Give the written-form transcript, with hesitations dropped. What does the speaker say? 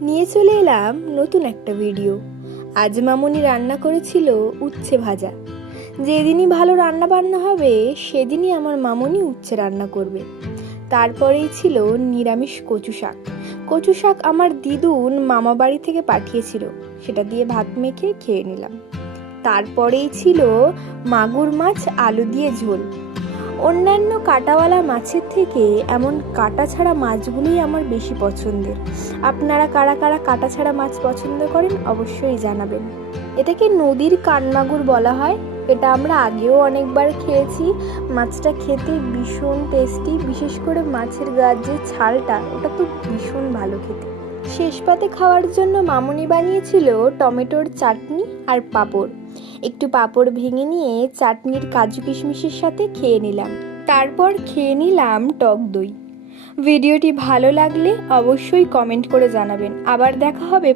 নিয়ে চলে এলাম নতুন একটা ভিডিও। আজ মামুনি রান্না করেছিল উচ্ছে ভাজা। যেদিনই ভালো রান্না বান্না হবে সেদিনই আমার মামুনি উচ্ছে রান্না করবে। তারপরেই ছিল নিরামিষ কচু শাক। কচু শাক আমার দিদুন মামা বাড়ি থেকে পাঠিয়েছিল, সেটা দিয়ে ভাত মেখে খেয়ে নিলাম। তারপরেই ছিল মাগুর মাছ আলু দিয়ে ঝোল। অন্যান্য কাঁটাওয়ালা মাছের থেকে এমন কাঁটা ছাড়া মাছগুলোই আমার বেশি পছন্দের। আপনারা কারা কারা কাঁটা ছাড়া মাছ পছন্দ করেন অবশ্যই জানাবেন। এটাকে নদীর কানমাগুর বলা হয়। এটা আমরা আগেও অনেকবার খেয়েছি। মাছটা খেতে ভীষণ টেস্টি, বিশেষ করে মাছের গার যে ছালটা ওটা তো ভীষণ ভালো খেতে। শেষ পাতে খাওয়ার জন্য মামুনি বানিয়েছিল টমেটোর চাটনি আর পাঁপড়। একটু পাঁপড় ভেঙে নিয়ে চাটনির কাজু কিশমিশের সাথে খেয়ে নিলাম। তারপর খেয়ে নিলাম টক দই। ভিডিওটি ভালো লাগলে অবশ্যই কমেন্ট করে জানাবেন। আবার দেখা হবে।